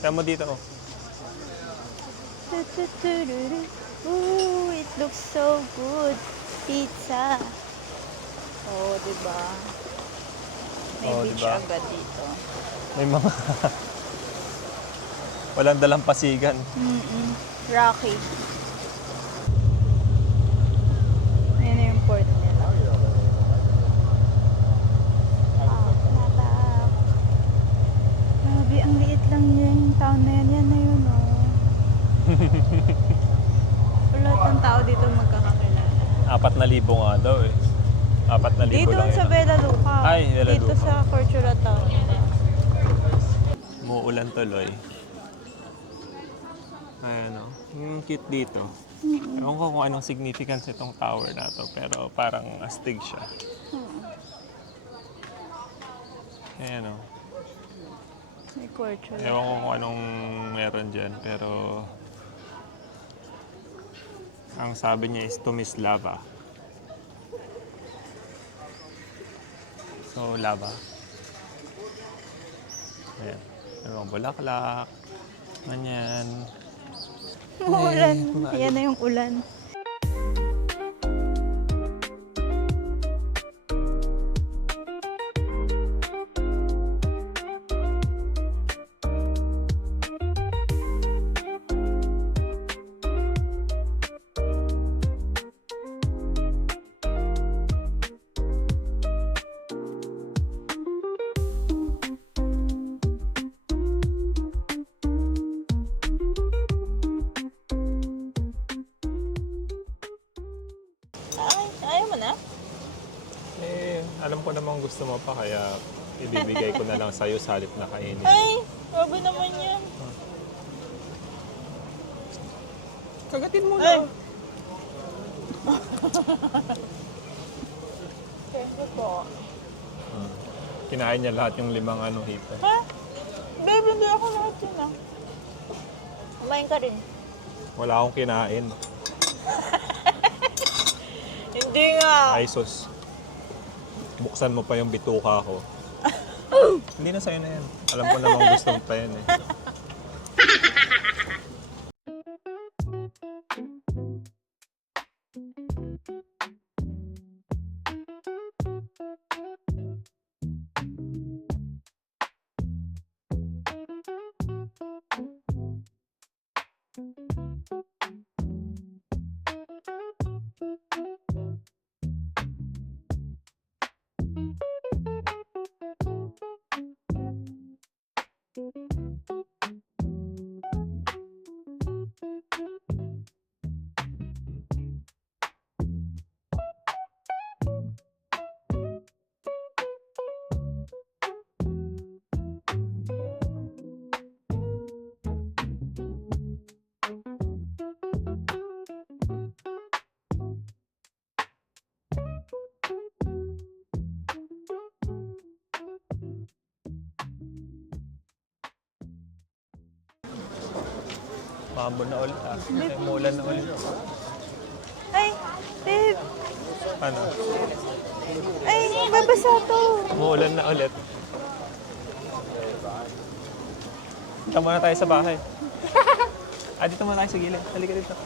Kaya mo dito, oh. Ooh, it looks so good. Pizza. Oh, diba? May Oh, beach diba? agad dito. May mga walang dalampasigan. Rocky. Ayan na yung port nila. Natak. Grabe, ang liit lang yun. Yung town na yan. Yan na yun, oh. Lahat ng tao dito magkakakilala. 4,000 nga daw eh. 4,000 Dito lang sa yun. Bella Luca. Ay, Bella Dito Luca. sa Corchula Town nila. Muulan tuloy. Ayan o. Yung cute dito. Ewan ko kung anong significance itong tower na to, pero parang astig siya. Ayan o. May Corchula. Ewan ko kung anong meron dyan, pero ang sabi niya is Tomislava. So, lava. Ayan. Ano, bulaklak. Ganyan. Umuulan. Yan na yung ulan. Ay, ayaw mo na? Eh, alam ko namang gusto mo pa, kaya ibibigay ko na lang sa'yo sa halip na kainin. Ay, grabe naman yan. Kagatin mo Ay. na. Thank you po. Kinain niya lahat yung 5 hipo. Ha? Babe, hindi ako lahat yun ah. Kumain ka rin. Wala akong kinain. Hindi nga. Ay, sus. Buksan mo pa yung bituka ko. Hindi na sa'yo na yan. Alam ko namang gusto mo pa yan eh. Mambo na ulit ah. Ay, umulan na ulit. Ay, babe. Ano? Ay, babasa to. Umulan na ulit. Dito muna tayo sa bahay. Dito muna tayo sa gilid. Halika dito.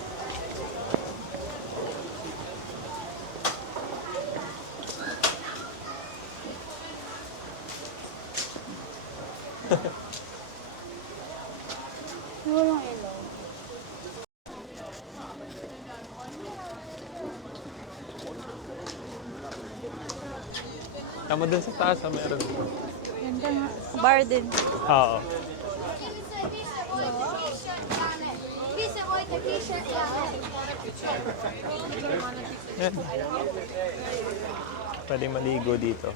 Walang ilaw. Tama dun sa taas, meron. Ganda nga. Bar din. Oo. Yan. Pwede maligo dito.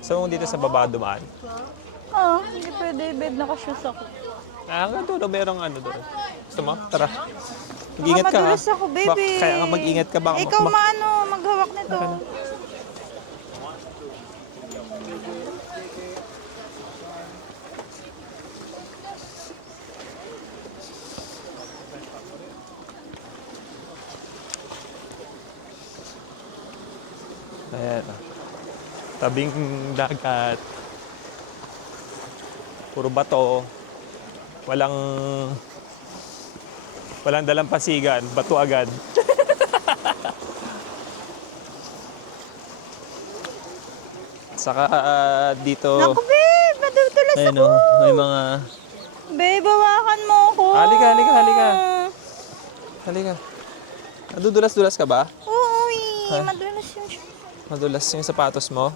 So, kung dito sa baba dumaan. Oo, hindi pwede. Babe, nakashoes ako. Hanggang dulo, merong ano doon. Gusto mo? Tara. Mag-ingat ka ha. Madulas ako, baby. Kaya nga mag-ingat ka. Baka Ikaw maano, maghawak nito. Ayan. Tabing dagat. Puro bato. Walang dalampasigan. Bato agad. Saka dito, Naku, babe! Madudulas ayun ako! may mga... Babe, bawakan mo ako! Halika. Halika. Nadudulas-dulas ka ba? Oo, Ha? madulas yun siya. Madulas yung sapatos mo?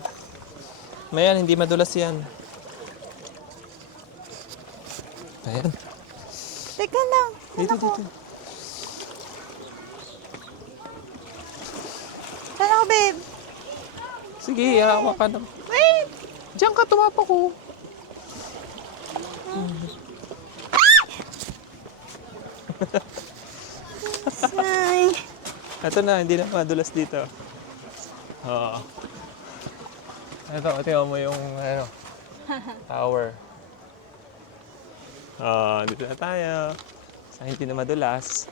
Mayan, hindi madulas yan. Ayan. Teka lang. Dito. Saan ako, babe? Sige, hawak ka na. Wait! Diyan ka, tumapa ko. Ay. Ito na, hindi na madulas dito. Oo. Ito, tingnan mo yung tower. Dito na tayo. Sa hindi na madulas.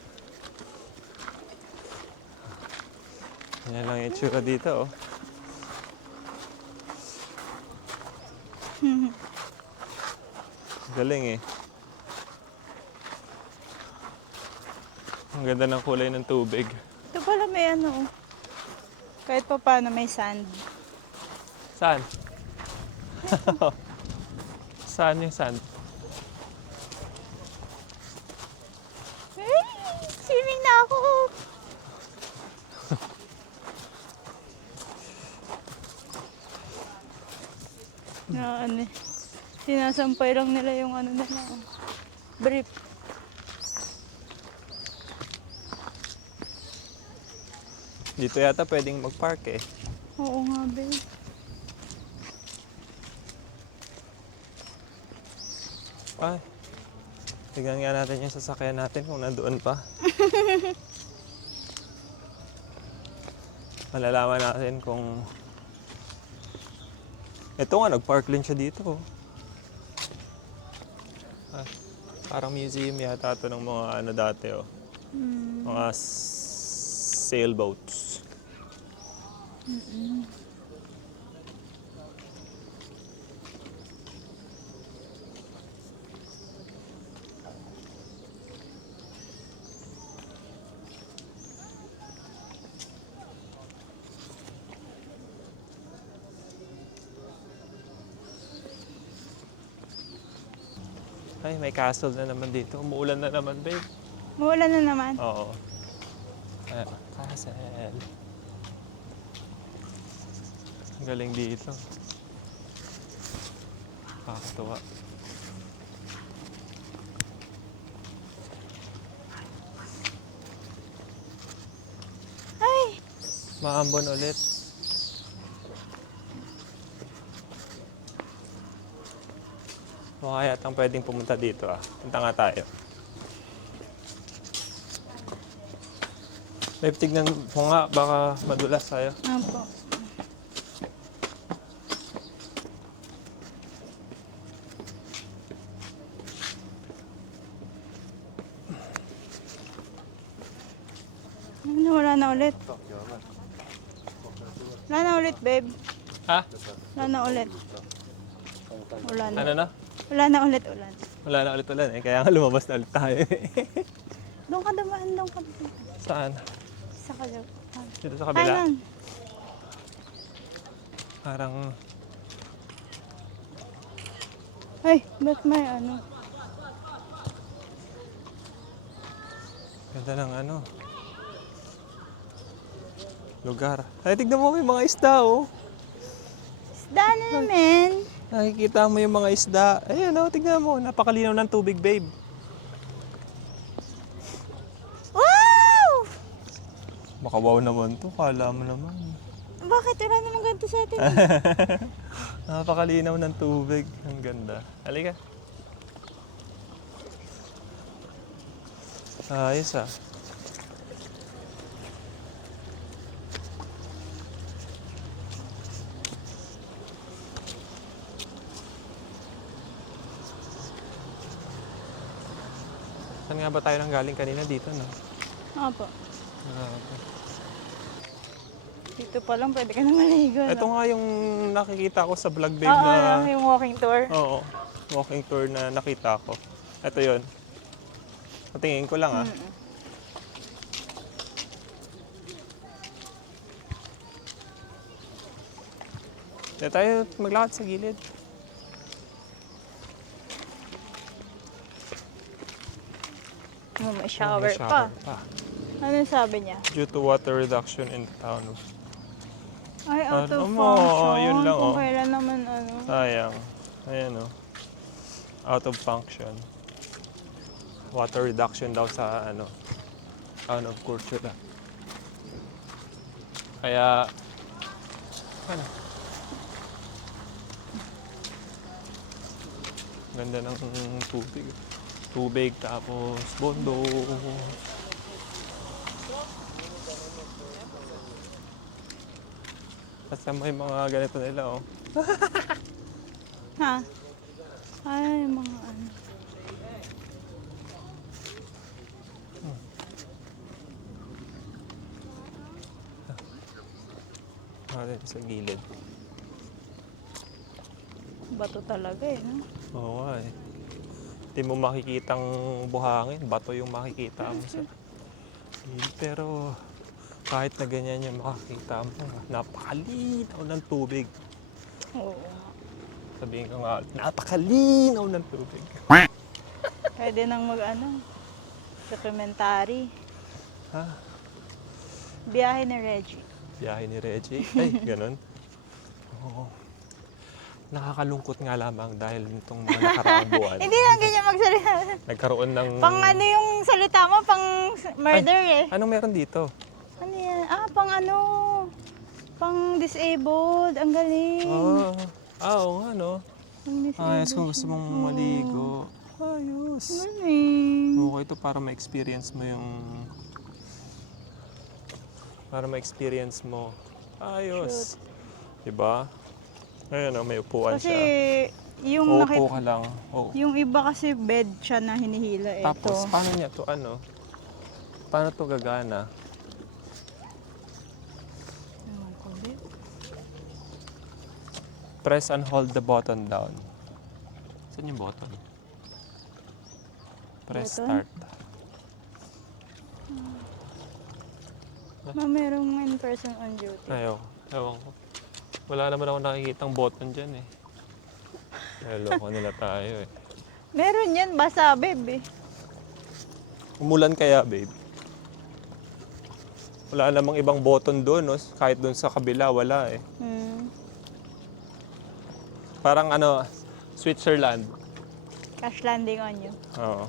Yan lang yung itsura dito. Galing eh. Ang ganda ng kulay ng tubig. Ito pala may ano. Kahit pa paano may sand. Saan? Saan yung sand? Ay! Swimming na ako! na ano eh. Sinasampay lang nila yung ano nila. Brief. Dito yata pwedeng mag-park eh. Oo nga, babe. Ay. Tignan nga natin yung sasakyan natin kung nandoon pa. Malalaman natin kung... Ito nga, nag-park din siya dito. Ah, parang museum yata ito ng mga ano dati oh. Mga sailboats. Ay, may castle na naman dito. Umuulan na naman, babe. Maulan na naman. Oo. Ayan, castle. Ang galing dito. Nakakatuwa. Ay! Maambon ulit. Mukha yatang pwedeng pumunta dito ah. Punta nga tayo. Babe, tignan mo nga. Baka madulas tayo. Apo. Ano, wala na ulit. Wala na ulit, babe. Ha? Wala na ulit. Wala na. Ano na? Wala na ulit ulan. Wala na ulit ulan eh. Kaya nga lumabas na ulit tayo eh. Doon ka dumaan, doon ka dumaan. Saan? Sa kayo. Dito sa kabila? Kanan. Parang... Ay, ba't may ano? Ganda ng ano. Lugar. Ay, tignan mo may mga isda oh. Isda na naman. Nakikita mo yung mga isda. Ayun oh, tignan mo. Napakalinaw ng tubig, babe. Wow! Baka wow naman to. Kala mo naman. Bakit wala naman ganito sa atin? Napakalinaw ng tubig. Ang ganda. Halika. Ayos ah. Saan nga ba tayo nang galing kanina dito, no? Opo. Ah, Dito pa lang pwede ka na maligo. ito No? nga yung nakikita ko sa vlog, babe, Oo, na... yung walking tour. Oo. walking tour na nakita ko. Ito yun. Patingin ko lang ah. Dito tayo maglakad sa gilid. May Oh, shower may pa. Ano sabi niya? Due to water reduction in town. Ay, out of Ano mo, function. yun lang, Kung oh. kailan naman ano. Sayang. Ayan o. Out of function. Water reduction daw sa ano, town of Corchula. Kaya, ano, ganda ng tubig. Tubig tapos bondo. Tapos may mga ganito nila oh. Ha? Ay, mga ano. Sa gilid. Bato talaga eh, no? Oo nga eh. Hindi mo makikitang buhangin, bato yung makikita mo sa gilid. Pero kahit na ganyan yung makikita mo, napakalinaw ng tubig. Oo. Sabihin ko nga, napakalinaw ng tubig. Pwede nang mag-ano, documentary. Ha? Biyahe ni Reggie. Biyahe ni Reggie. Ay, ganun. Oo. Nakakalungkot nga lamang dahil nitong mga nakaraang buwan. Hindi lang ganyan magsalita. Nagkaroon ng... Pang ano yung salita mo, pang murder eh. Anong meron dito? Ano yan? Ah, pang ano, pang disabled. Ang galing. Oo nga no. Pang disabled. Ayos kung gusto mong maligo. Ayos. Galing. Okay ito para ma-experience mo yung... Para ma-experience mo. Ayos. Diba? Ayun oh, may upuan Kasi siya. yung Uupo ka lang. Oh. yung iba kasi bed siya na hinihila eh. Tapos, Ito. paano niya to ano? Paano to gagana? Ewan ko, babe. Press and hold the button down. Saan yung button? Press Button? start. Merong in person on duty. Ayaw. Ewan ko. Wala naman ako nakikitang button dyan eh. Loko nila tayo eh. Meron yan, basa babe eh. Umulan kaya babe? Wala namang ibang button doon, no? Kahit doon sa kabila, wala eh. Parang ano, Switzerland. Crash landing on you. Oo.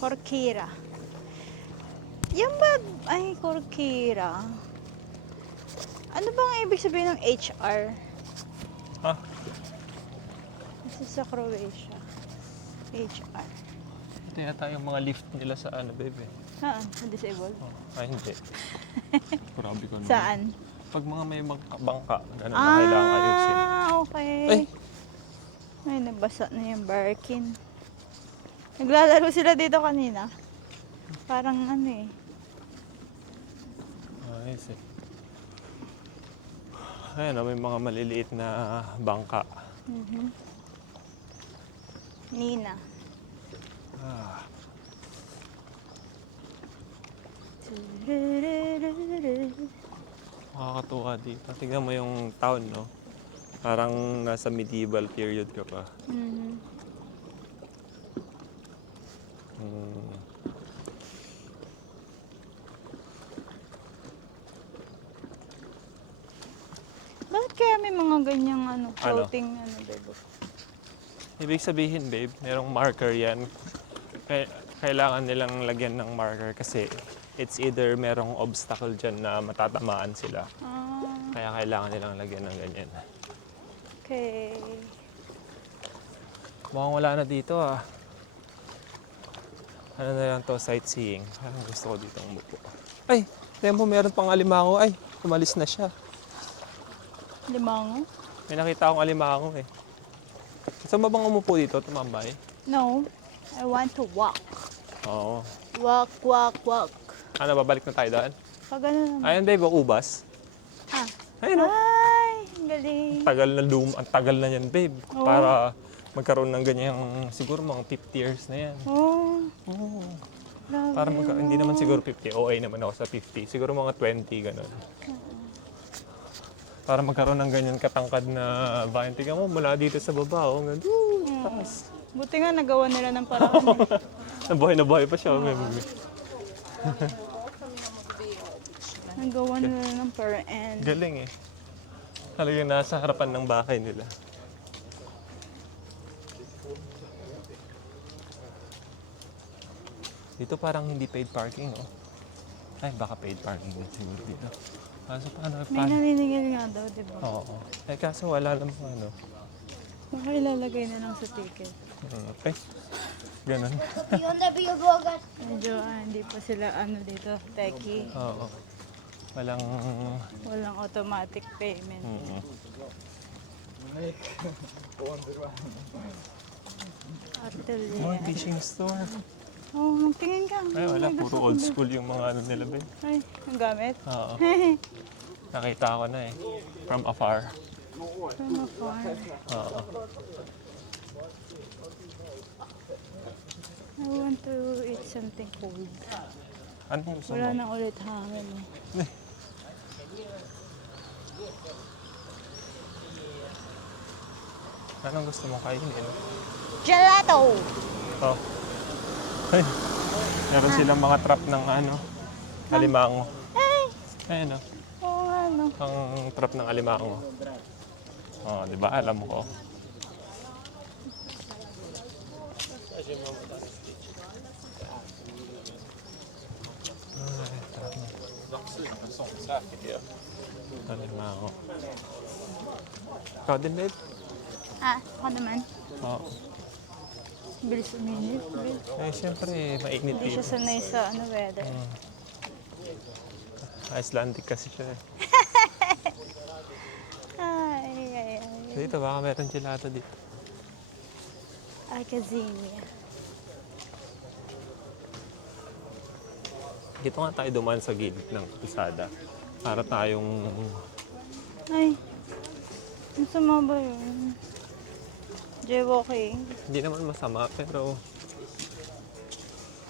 Corkira. Yan ba? Ay, Corkira. Ano bang ibig sabihin ng HR? Ha? This is sa Croatia. HR. Ito yata yung mga lift nila sa ano, babe eh. Saan? Sa disabled? Oh, ay, hindi. Grabe ko naman. Saan? Pag mga may bangka, ganun na kailangan ayusin. Okay. Ay! Ay, nabasa na yung barkin. Naglalaro sila dito kanina. Parang ano eh. Ayos eh. Ayan, may mga maliliit na bangka. Nina. Ah, makakatuwa dito. Tingnan mo yung town, no? Parang nasa medieval period ka pa. Hmm. Bakit kaya may mga ganyang ano, floating ano, babe? Ibig sabihin, babe, merong marker yan. Kailangan nilang lagyan ng marker kasi it's either merong obstacle dyan na matatamaan sila. Kaya kailangan nilang lagyan ng ganyan. Okay. Mukhang wala na dito ah. Ano na lang to, sightseeing. Parang gusto ko dito umupo. Ay, tempo meron pang alimango. Ay, umalis na siya. Limango? May nakita akong alimango eh. Saan ba bang umupo dito, tumambay? No. I want to walk. Oo. Walk, walk, walk. Ano, babalik na tayo doon? Pag ano naman. Ayan babe, ubas. Ah. Ayun oh. Ay, ang galing. Ang tagal na yan, babe. Oo. Para magkaroon ng ganyang, siguro mga 50 years na yan. Oh, Oo. grabe. Para hindi naman siguro 50. OA naman ako sa 50. Siguro mga 20, ganun. Para magkaroon ng ganyan katangkad na bayan. Tingnan mo, mula dito sa baba, oh. Ganun. Taas. Buti nga nagawa nila ng paraan. Nabuhay pa siya. Oh. Nagawa nila ng paraan. Galing eh. Talagang nasa harapan ng bahay nila. Dito parang hindi paid parking, oh. Ay, baka paid parking na siguro dito. Kaso paano? May naniningil nga daw, di ba? Oo. Eh, kaso wala lang ano. Baka ilalagay na lang sa ticket. Okay. Ganun. Medyo hindi pa sila dito, techie. Oo. Walang... Walang automatic payment. Atelier. More fishing store. Oh, magtingin ka. Ay, wala. May gusto Puro ko old ba? school yung mga ano nila, ba? Ay, ang gamit. Oo. Nakita ko na eh. From afar. From afar. Oo. I want to eat something cold. Ano yung gusto Wala mo? nang ulit hangin. Anong gusto mo kainin? Gelato! Oh. Ay. Meron silang mga trap ng ano, alimango. Ay! Ayun oh. Oo nga, no. Ang trap ng alimango. Oh, di ba? Alam ko. Ay, trap na. Alimango. Ikaw din, babe? Ako naman. Oo. Bilis uminit. Bilis. Eh, siyempre, mainit Hindi siya dito. sanay sa weather. Icelandic kasi siya eh. Ay, ay, ay. Dito, baka meron gelato dito. Academia. Dito nga tayo dumaan sa gilid ng kalsada. Para tayong... Ay, masama ba yun? Jaywalking. Hindi naman masama, pero...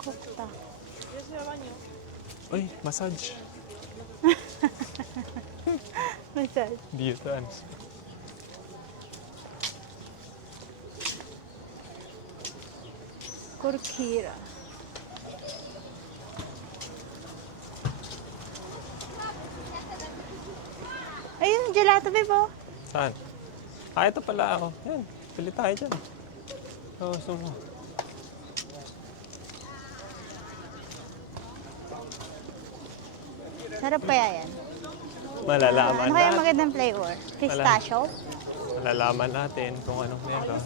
Kukta. Uy, massage. Massage. Dito, ano. Kurkira. Ayun, gelato, babe, oh. Saan? Ito pala ako. Yan, pili tayo dyan. Oo, gusto mo. Sarap kaya yan. Malalaman Ano kaya natin. magandang flavor? Pistachio? Malalaman natin kung anong meron.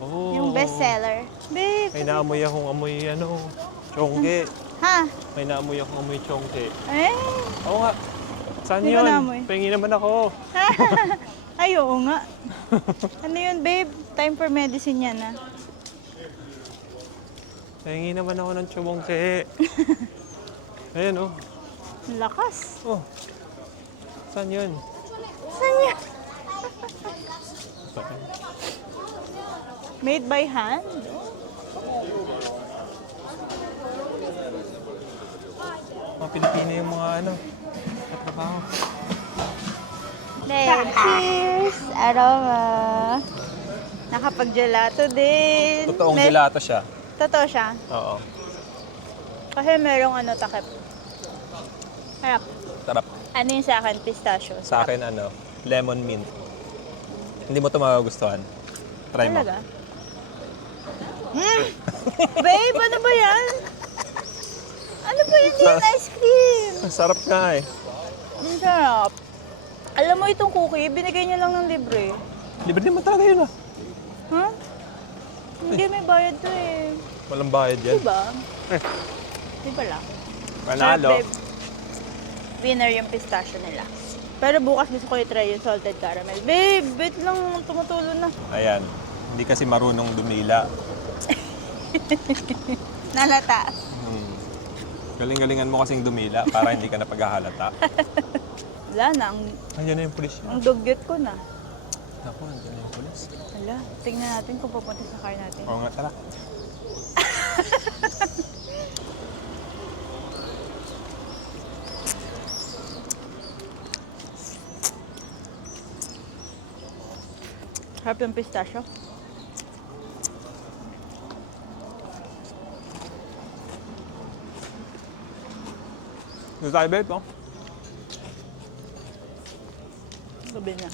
Oh, Yung best seller. Babe, May naamoy akong amoy, ano, chongke. ha? May naamoy akong amoy chongke. Eh? Oo nga. Saan Hindi ko yun? naamoy. Pengi naman ako. Ay, oo nga. Ano yun, babe? Time for medicine yan, ah. Pengi naman ako ng chongke. Ayan, oh. Ang lakas. Oh. Saan yun? Saan yan? Made by hand? Mga Pilipino yung mga ano, katrabaho. Then, cheers! Aroma. Nakapag-gelato din. Totoong gelato siya. Totoo siya. Oo. Kasi merong takip. Harap. Sarap. Ano yung sa akin? Pistachio. Sa akin, ano, lemon mint. Hindi mo ito magugustuhan. Try mo. Talaga? Babe, ano ba yan? Ano ba yan? Yan ice cream. Sarap nga eh. Ang sarap. Alam mo itong cookie, binigay niya lang ng libre. Libre naman talaga yun ah. Huh? Hindi, may bayad to eh. Walang bayad yan. Diba? Di ba lang? Panalo. Sarap, babe. Winner yung pistachio nila. Pero bukas gusto ko i-try yung salted caramel. Babe, wait lang, tumutulo na. Ayan. Hindi kasi marunong dumila. Nalata. Galing-galingan mo kasing dumila para hindi ka na paghahalata. Wala na, Ayun na yung pulis niya. ang dugyot ko na. Naku, nandiyan na yung pulis. Wala, tingnan natin kung papunta sa car natin. Oo nga, tara. Harap yung pistachio. Dito tayo, babe, no? Gabi na.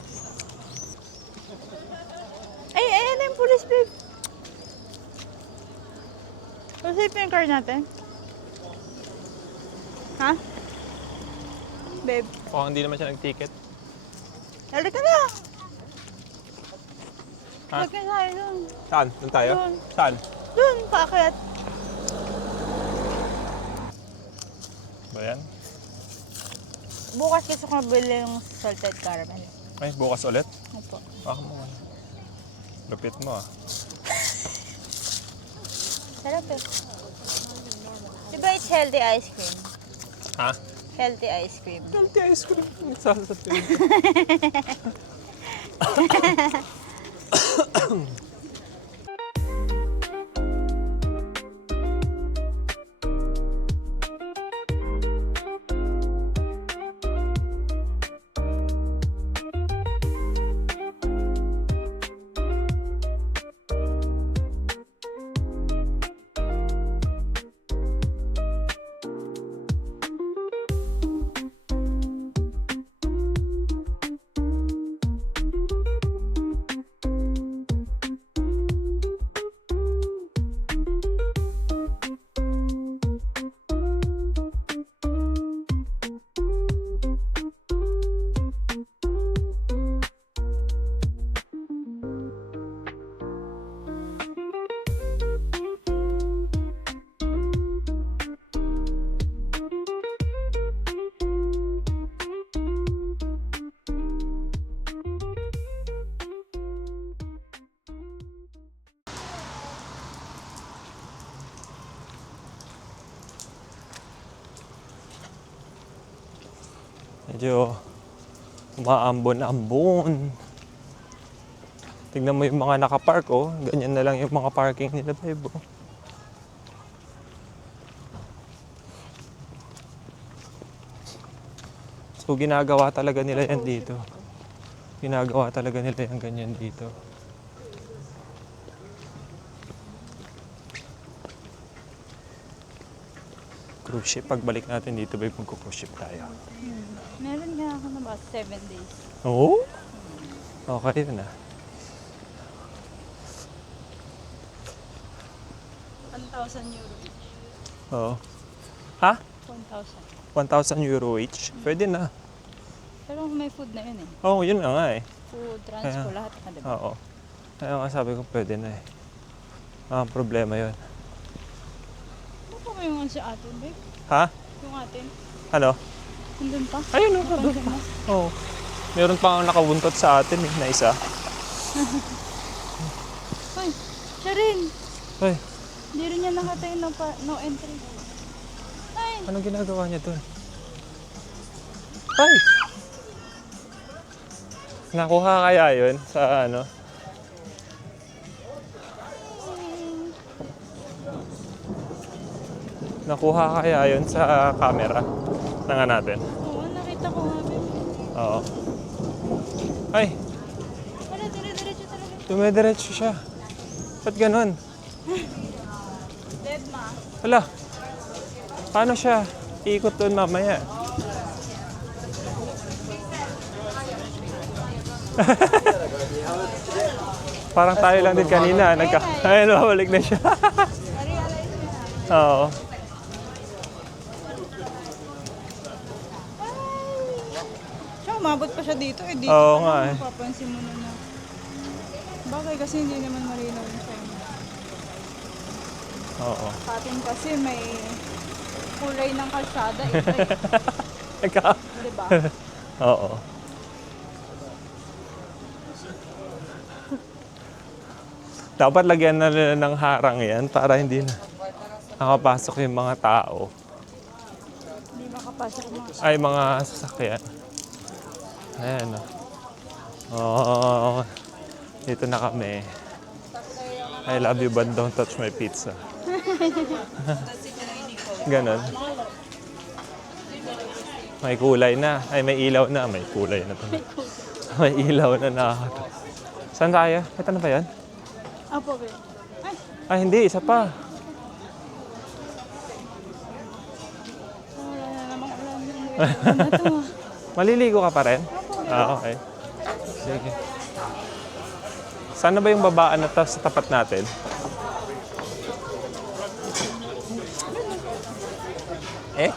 Ay, ayan na yung police, babe. Safe yung car natin? Ha? Babe, Mukhang hindi naman siya nag-ticket. halika na! Ha? Halika na tayo dun. Saan? Doon tayo? Doon. Saan? Dun, paakyat. Ba yan? Bukas gusto ko mabili yung salted caramel. Ay, bukas ulit? Opo. Baka mo. Lupit mo, ah. Sarap eh. Diba it's healthy ice cream? Ha? Healthy ice cream. Healthy ice cream. Nagsasatin. Medyo umaambon-ambon. Tignan mo yung mga nakapark, oh. Ganyan na lang yung mga parking nila, babe, oh. So, ginagawa talaga nila yan dito. Ginagawa talaga nila yan ganyan dito. Cruise ship. Pagbalik natin dito, babe, magko-cruise ship tayo. Meron nga ako na ba 7 days. Oo? Okay yun, ah. 1,000 euro each. Oo. Ha? 1,000. 1,000 euro each? Pwede na. Pero may food na yun eh. Oo, yun na nga eh. Food, transpo, lahat na diba? Oo. Kaya nga sabi ko pwede na eh. Ang problema yun. Ano pa ba yung si atin, babe? Ha? Yung atin? Ano? Nandun pa? Ayun, no, Napansin mo? Oo. Meron pa nga nakabuntot sa atin eh, na isa. Hoy, siya rin. Ay, Hindi rin niya nakatayo no entry. Ay, anong ginagawa niya dun? Ay! Nakuha kaya yun sa ano? Nakuha kaya yun sa camera? Tingnan natin. oo, nakita ko nga, babe. Oo. Ay, Wala, dire-diretso talaga. dumidiretso siya. Ba't ganun? Dead ma. Hala, paano siya iikot doon mamaya? Parang tayo lang din kanina. Ayun, babalik na siya. Na-realize niya na. Oo. Siya, umabot pa siya dito. Eh, dito Oo pa nga lang, eh. mapapansin mo na. Bagay kasi hindi naman malinaw yung sign. Oo. Sa atin kasi may kulay ng kalsada. Iba eh. Ikaw? Diba? Oo. Dapat lagyan na nila ng harang yan para hindi na nakapasok yung mga tao. Hindi makapasok mga. Ay, mga sasakyan. Ayan, oh. Dito na kami. I love you but don't touch my pizza. Ganon. May kulay na. Ay, may ilaw na. May kulay na to. May ilaw na nakakatawa. Saan tayo? Ito na ba yan? Apo, okay. Ay, hindi. Isa pa. Wala na namang ulan. Ano na to? Maliligo ka pa rin? Ah, okay. Sige. Sana ba yung babaan na sa tapat natin? Eh?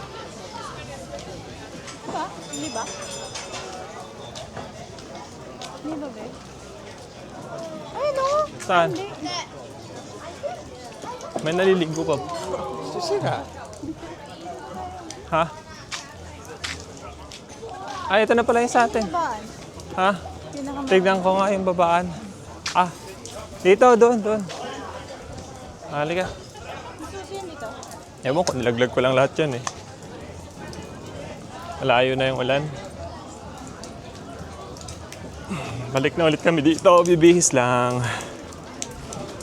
Diba? Hindi ba? Hindi ba, babe? Ay, no! Saan? May naliligo pa. Sisira. Ha? Ay, ito na pala yung sa atin. Baan? Ha? Tignan ko nga yung babaan. Ah, dito, doon. Halika. Susi yan dito. Ewan ko, nilaglag ko lang lahat yan eh. Malayo na yung ulan. Balik na ulit kami dito, bibihis lang.